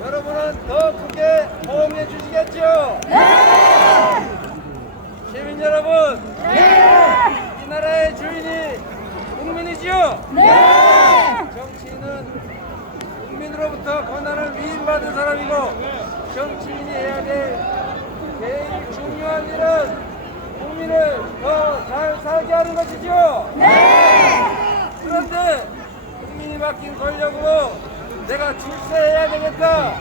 여러분은 더 크게 호응해 주시겠죠? 네! 시민 여러분, 네! 이 나라의 주인이 국민이지요? 네! 정치인은 국민으로부터 권한을 위임받은 사람이고 정치인이 해야 될 제일 중요한 일은 국민을 더 잘 살게 하는 것이죠? 네! 그런데 국민이 맡긴 권력으로 내가 출세해야 되겠다.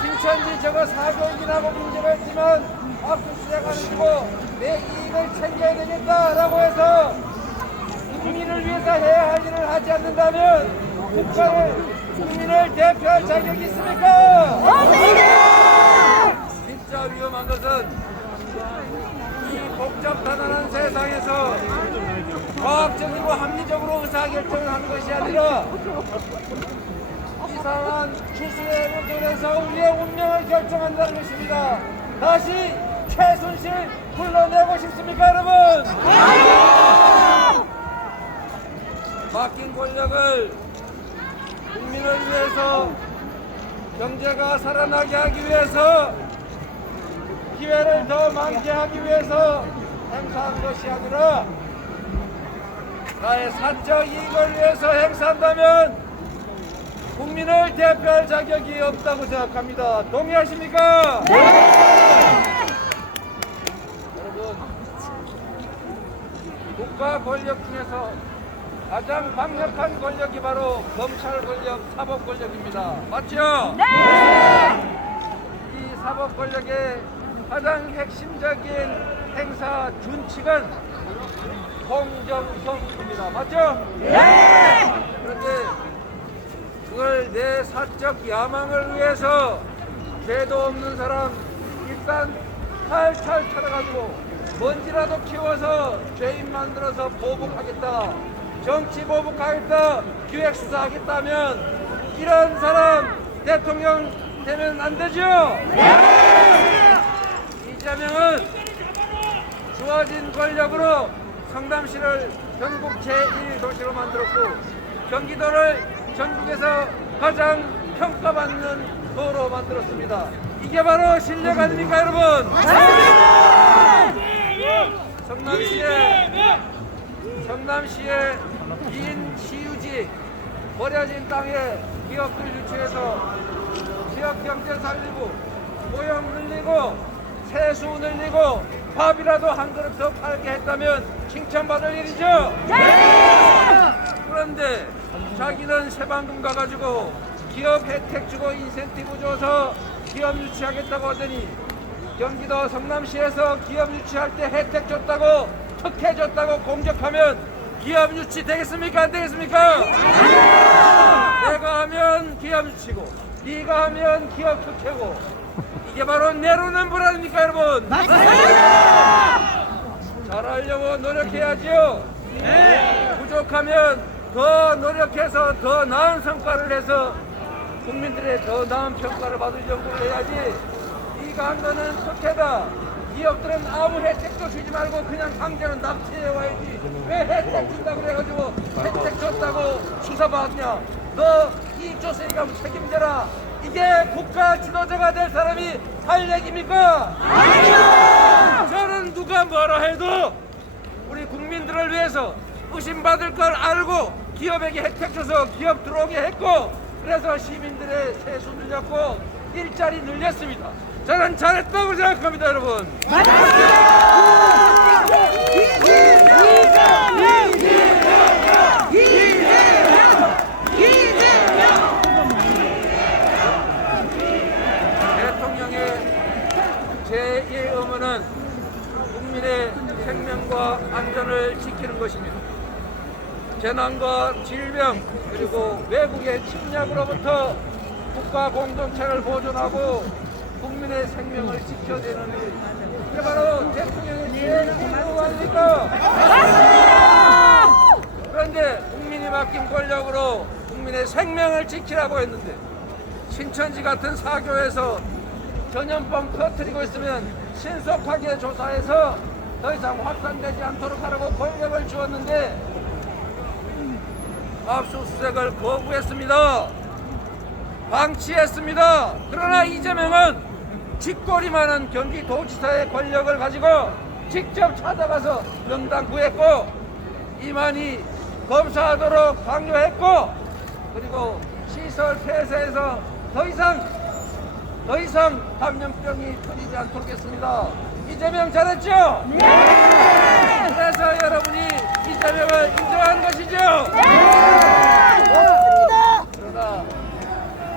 신천지 저거 사교이긴 하고 문제가 있지만 압수수색하는 주고 내 이익을 챙겨야 되겠다라고 해서 국민을 위해서 해야 할 일을 하지 않는다면 국가를, 국민을 대표할 자격이 있습니까? 없습니다! 진짜 위험한 것은 이 복잡다단한 세상에서 과학적이고 합리적으로 의사결정을 하는 것이 아니라 이상한 추수에 의존해서 우리의 운명을 결정한다는 것입니다. 다시 최순실 불러내고 싶습니까, 여러분? 맡긴 권력을 국민을 위해서, 경제가 살아나게 하기 위해서, 기회를 더 많게 하기 위해서 행사한 것이 아니라 나의 사적 이익을 위해서 행사한다면 국민을 대표할 자격이 없다고 생각합니다. 동의하십니까? 네! 여러분, 국가 권력 중에서 가장 강력한 권력이 바로 검찰 권력, 사법 권력입니다. 맞죠? 네! 이 사법 권력의 가장 핵심적인 행사 준칙은 공정성입니다. 맞죠? 네! 그런데 그걸 내 사적 야망을 위해서 죄도 없는 사람 일단 탈탈 털어가지고 먼지라도 키워서 죄인 만들어서 보복하겠다, 정치 보복하겠다, 기획수사하겠다면 이런 사람 대통령 되면 안 되죠? 네! 이재명은 주어진 권력으로 성남시를 전국 제1도시로 만들었고 경기도를 전국에서 가장 평가받는 도로 만들었습니다. 이게 바로 실력 아닙니까, 여러분? 맞습니다! 성남시의 긴 시유지, 버려진 땅에 기업들 유치해서 지역 경제 살리고 고용 늘리고 세수 늘리고 밥이라도 한 그릇 더 팔게 했다면 칭찬받을 일이죠? 네! 그런데 자기는 새방금 가가지고 기업 혜택 주고 인센티브 줘서 기업 유치하겠다고 하더니 경기도 성남시에서 기업 유치할 때 혜택 줬다고, 특혜 줬다고 공격하면 기업 유치 되겠습니까? 안 되겠습니까? 내가 하면 기업 유치고 네가 하면 기업 특혜고 이게 바로 내로는 불 아닙니까, 여러분? 맞습니다! 잘하려고 노력해야죠. 네. 부족하면 더 노력해서 더 나은 성과를 해서 국민들의 더 나은 평가를 받을 연구를 해야지. 네가 한 거는 특혜다, 기업들은 아무 혜택도 주지 말고 그냥 강제로 납치해 와야지. 왜 혜택 준다고 그래가지고 혜택 줬다고 수사받냐? 너 이익 줬으니까 책임져라. 이게 국가 지도자가 될 사람이 할 얘기입니까? 아니요! 저는 누가 뭐라 해도 우리 국민들을 위해서 의심받을 걸 알고 기업에게 혜택 줘서 기업 들어오게 했고, 그래서 시민들의 세수 늘렸고 일자리 늘렸습니다. 저는 잘했다고 생각합니다, 여러분. 맞습니다! 제1 의무는 국민의 생명과 안전을 지키는 것입니다. 재난과 질병 그리고 외국의 침략으로부터 국가 공동체를 보존하고 국민의 생명을 지켜내는 일, 이게 바로 대통령의 제1 의무 아닙니까? 그런데 국민이 맡긴 권력으로 국민의 생명을 지키라고 했는데 신천지 같은 사교에서 전염병 터뜨리고 있으면 신속하게 조사해서 더 이상 확산되지 않도록 하라고 권력을 주었는데 압수수색을 거부했습니다. 방치했습니다. 그러나 이재명은 쥐꼬리만한 경기도지사의 권력을 가지고 직접 찾아가서 명단 구했고 이만희 검사하도록 강요했고 그리고 시설 폐쇄해서 더 이상 감염병이 터지지 않도록 했습니다. 이재명 잘했죠? 네! 그래서 여러분이 이재명을 인정한 것이죠? 네! 맞습니다! 그러나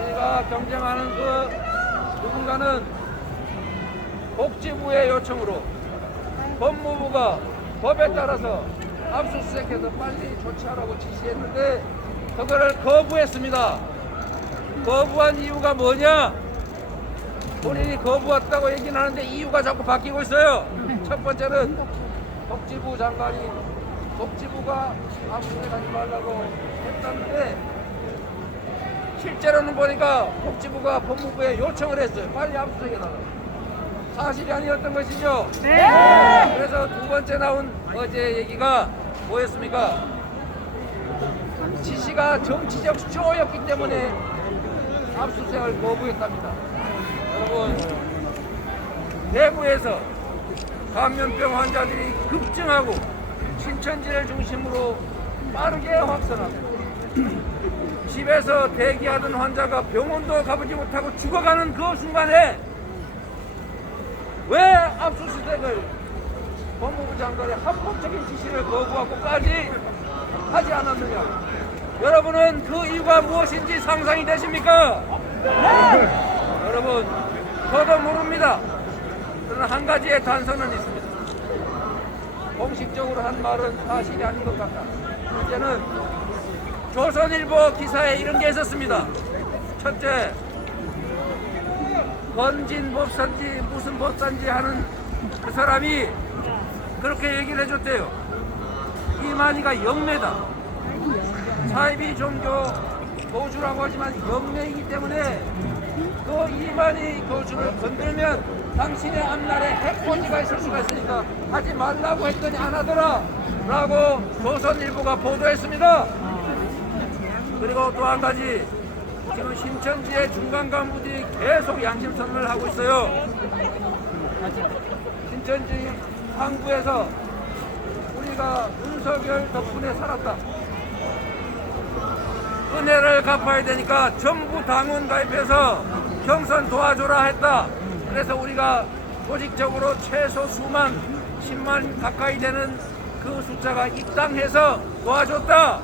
우리가 경쟁하는 그 누군가는 복지부의 요청으로 법무부가 법에 따라서 압수수색해서 빨리 조치하라고 지시했는데 그거를 거부했습니다. 거부한 이유가 뭐냐? 본인이 거부했다고 얘기는 하는데 이유가 자꾸 바뀌고 있어요. 첫 번째는 복지부 장관이 복지부가 압수수색하지 말라고 했다는데 실제로는 보니까 복지부가 법무부에 요청을 했어요. 빨리 압수수색해달라고. 사실이 아니었던 것이죠. 네. 그래서 두 번째 나온 어제 얘기가 뭐였습니까? 지시가 정치적 쇼였기 때문에 압수수색을 거부했답니다. 여러분, 대구에서 감염병 환자들이 급증하고 신천지를 중심으로 빠르게 확산하고 집에서 대기하던 환자가 병원도 가보지 못하고 죽어가는 그 순간에 왜 압수수색을 법무부 장관의 합법적인 지시를 거부하고까지 하지 않았느냐? 여러분은 그 이유가 무엇인지 상상이 되십니까? 네. 여러분, 저도 모릅니다. 그러나 한 가지의 단서는 있습니다. 공식적으로 한 말은 사실이 아닌 것 같다. 이제는 조선일보 기사에 이런 게 있었습니다. 첫째, 건진 법사인지 무슨 법사인지 하는 그 사람이 그렇게 얘기를 해줬대요. 이만희가 영매다. 사이비 종교 교주라고 하지만 영매이기 때문에 그 이만희 교주를 건들면 당신의 앞날에 해코지가 있을 수가 있으니까 하지 말라고 했더니 안 하더라 라고 조선일보가 보도했습니다. 그리고 또 한 가지, 지금 신천지의 중간 간부들이 계속 양심선언을 하고 있어요. 신천지 항구에서 우리가 윤석열 덕분에 살았다. 은혜를 갚아야 되니까 전부 당원 가입해서 경선 도와줘라 했다. 그래서 우리가 조직적으로 최소 수만 10만 가까이 되는 그 숫자가 입당해서 도와줬다.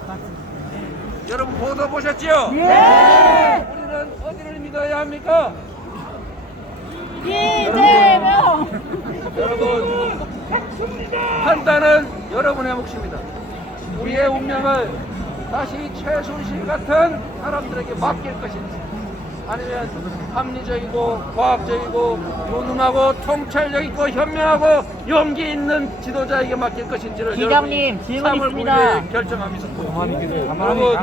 여러분 보도 보셨죠? 네. 우리는 어디를 믿어야 합니까? 이재명! 여러분, 판단은 여러분의 몫입니다. 우리의 운명을 다시 최순실 같은 사람들에게 맡길 것인지 아니면 합리적이고 과학적이고 유능하고 통찰력 있고 현명하고 용기 있는 지도자에게 맡길 것인지를 기장님, 질문 있습니다. 결정합니다. 가만히.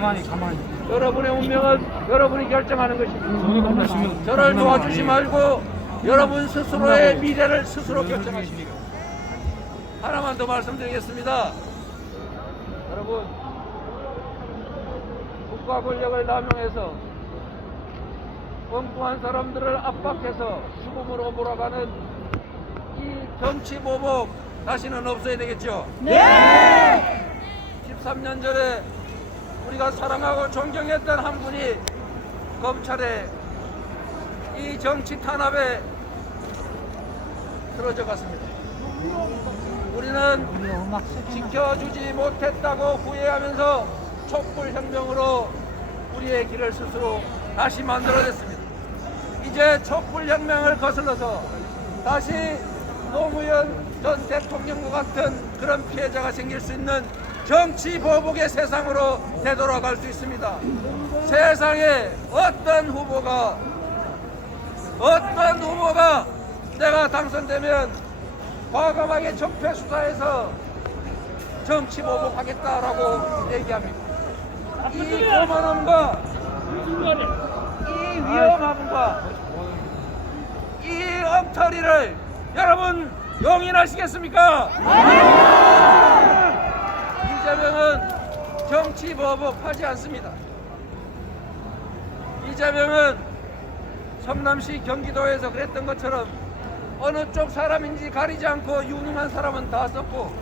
여러분의 운명은 여러분이 결정하는 것입니다. 저를 도와주지 말고 여러분 스스로의 미래를 스스로 결정하십니다. 하나만 더 말씀드리겠습니다. 여러분, 국가 권력을 남용해서 엉뚱한 사람들을 압박해서 죽음으로 몰아가는 이 정치 보복 다시는 없어야 되겠죠? 네! 13년 전에 우리가 사랑하고 존경했던 한 분이 검찰에 이 정치 탄압에 쓰러져 갔습니다. 우리는 지켜주지 못했다고 후회하면서 촛불혁명으로 우리의 길을 스스로 다시 만들어냈습니다. 이제 촛불혁명을 거슬러서 다시 노무현 전 대통령과 같은 그런 피해자가 생길 수 있는 정치 보복의 세상으로 되돌아갈 수 있습니다. 세상에 어떤 후보가 내가 당선되면 과감하게 적폐 수사해서 정치 보복하겠다라고 얘기합니다. 이 거만함과 이 위험함과 이 엉터리를 여러분 용인하시겠습니까? 이재명은 정치 보복하지 않습니다. 이재명은 성남시 경기도에서 그랬던 것처럼 어느 쪽 사람인지 가리지 않고 유능한 사람은 다 썼고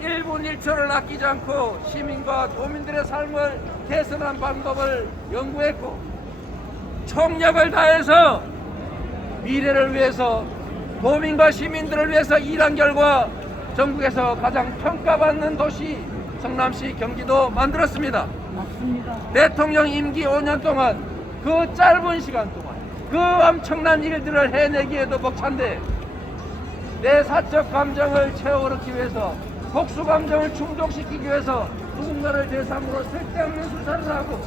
1분 1초를 아끼지 않고 시민과 도민들의 삶을 개선한 방법을 연구했고 총력을 다해서 미래를 위해서 도민과 시민들을 위해서 일한 결과 전국에서 가장 평가받는 도시 성남시 경기도 만들었습니다. 맞습니다. 대통령 임기 5년 동안 그 짧은 시간 동안 그 엄청난 일들을 해내기에도 벅찬데 내 사적 감정을 채워넣기 위해서 복수 감정을 충족시키기 위해서 누군가를 대상으로 쓸데없는 수사를 하고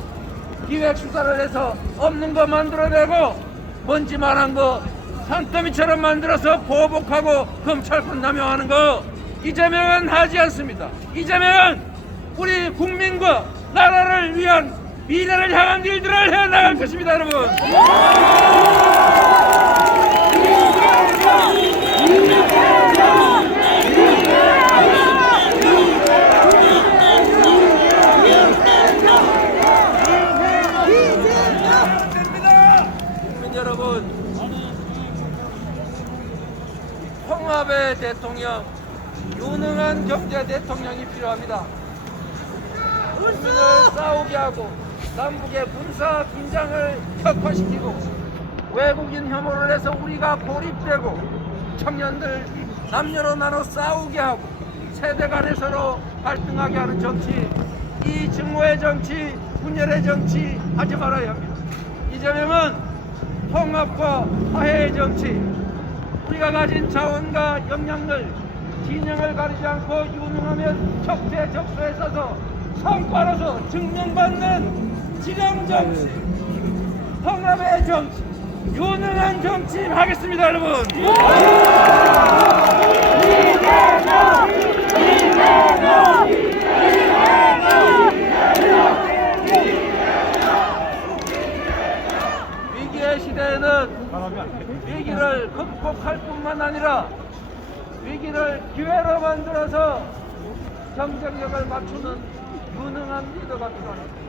기획 수사를 해서 없는 거 만들어내고 먼지만한 거 산더미처럼 만들어서 보복하고 검찰권 남용하는 거 이재명은 하지 않습니다. 이재명은 우리 국민과 나라를 위한 미래를 향한 일들을 해나갈 것입니다, 여러분. 국민 여러분, 통합의 대통령, 유능한 경제 대통령이 필요합니다. 국민을 싸우게 하고 남북의 군사 긴장을 격화시키고 외국인 혐오를 해서 우리가 고립되고 청년들 남녀로 나눠 싸우게 하고 세대 간에 서로 갈등하게 하는 정치, 이 증오의 정치, 분열의 정치 하지 말아야 합니다. 이재명은 통합과 화해의 정치, 우리가 가진 자원과 역량을 진영을 가리지 않고 유능하면 적재적소에 서서 성과로서 증명받는 지령 정치, 통합의 정치, 유능한 정치 하겠습니다, 여러분. 위기의 시대에는 위기를 극복할 뿐만 아니라 위기를 기회로 만들어서 경쟁력을 맞추는 유능한 리더가 필요합니다.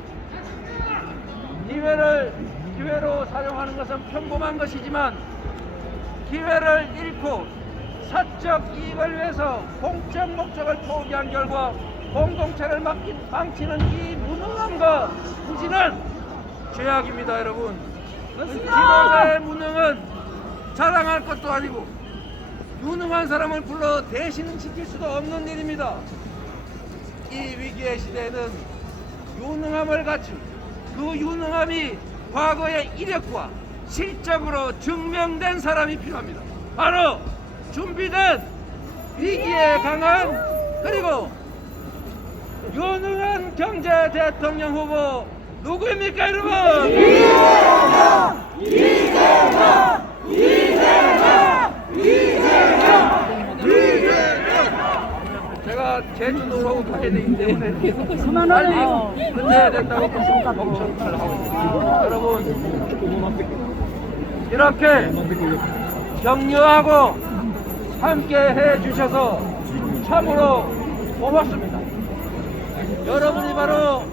기회로 사용하는 것은 평범한 것이지만 기회를 잃고 사적 이익을 위해서 공적 목적을 포기한 결과 공동체를 망치는 이 무능함과 부진은 죄악입니다, 여러분. 지도자의 무능은 자랑할 것도 아니고 유능한 사람을 불러 대신 지킬 수도 없는 일입니다. 이 위기의 시대에는 유능함을 갖춘 그 유능함이 과거의 이력과 실적으로 증명된 사람이 필요합니다. 바로 준비된 위기에 강한 그리고 유능한 경제 대통령 후보 누구입니까, 여러분? 제가 제주도로 가야 되기 때문에 빨리 끝내야 된다고 멍청을 하고 있습니다. 여러분, 이렇게 격려하고 함께 해주셔서 참으로 고맙습니다. 여러분이 바로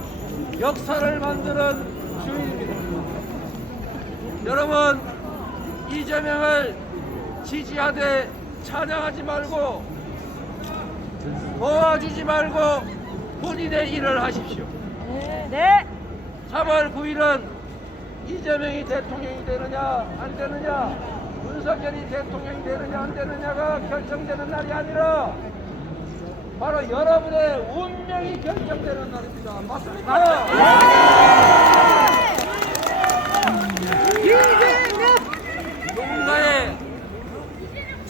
역사를 만드는 주인입니다. 여러분, 이재명을 지지하되 찬양하지 말고 도와주지 말고 본인의 일을 하십시오. 네. 3월 9일은 이재명이 대통령이 되느냐 안 되느냐, 윤석열이 대통령이 되느냐 안 되느냐가 결정되는 날이 아니라 바로 여러분의 운명이 결정되는 날입니다. 맞습니까? 누군가의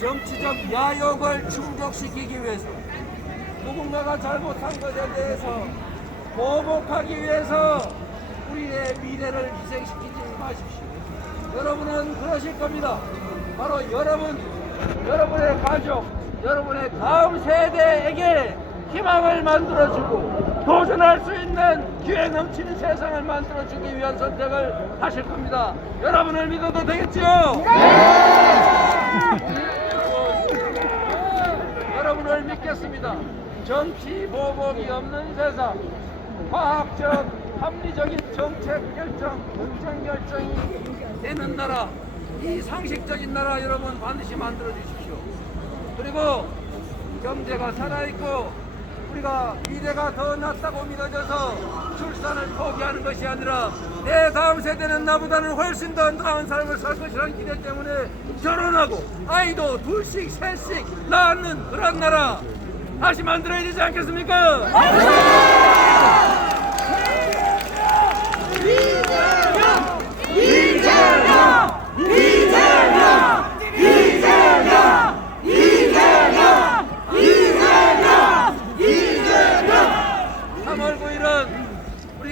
정치적 야욕을 충족시키기 위해서, 누군가가 잘못한 것에 대해서 보복하기 위해서 우리의 미래를 희생시키지 마십시오. 여러분은 그러실 겁니다. 바로 여러분의 가족, 여러분의 다음 세대에게 희망을 만들어주고 도전할 수 있는 기회 넘치는 세상을 만들어주기 위한 선택을 하실 겁니다. 여러분을 믿어도 되겠죠? 여러분을 믿겠습니다. 정치 보복이 없는 세상, 과학적 합리적인 정책 결정, 정책 결정이 되는 나라, 이 상식적인 나라 여러분 반드시 만들어 주십시오. 그리고 경제가 살아있고 우리가 미래가 더 낫다고 믿어져서 출산을 포기하는 것이 아니라 내 다음 세대는 나보다는 훨씬 더 나은 삶을 살 것이라는 기대 때문에 결혼하고 아이도 둘씩 셋씩 낳는 그런 나라 다시 만들어야 되지 않겠습니까?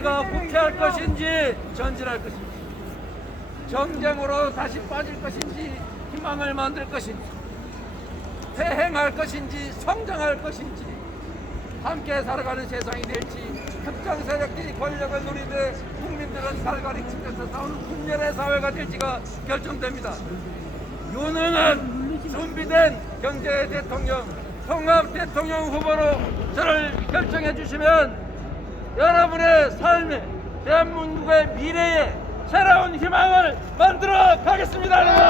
우리가 국회할 것인지 전진할 것인지 정쟁으로 다시 빠질 것인지 희망을 만들 것인지 퇴행할 것인지 성장할 것인지 함께 살아가는 세상이 될지 특정 세력들이 권력을 누리되 국민들은 갈갈이 집에서 싸우는 분열의 사회가 될지가 결정됩니다. 유능한 준비된 경제 대통령 통합 대통령 후보로 저를 결정해 주시면 여러분의 삶에 대한민국의 미래에 새로운 희망을 만들어 가겠습니다. 여러분.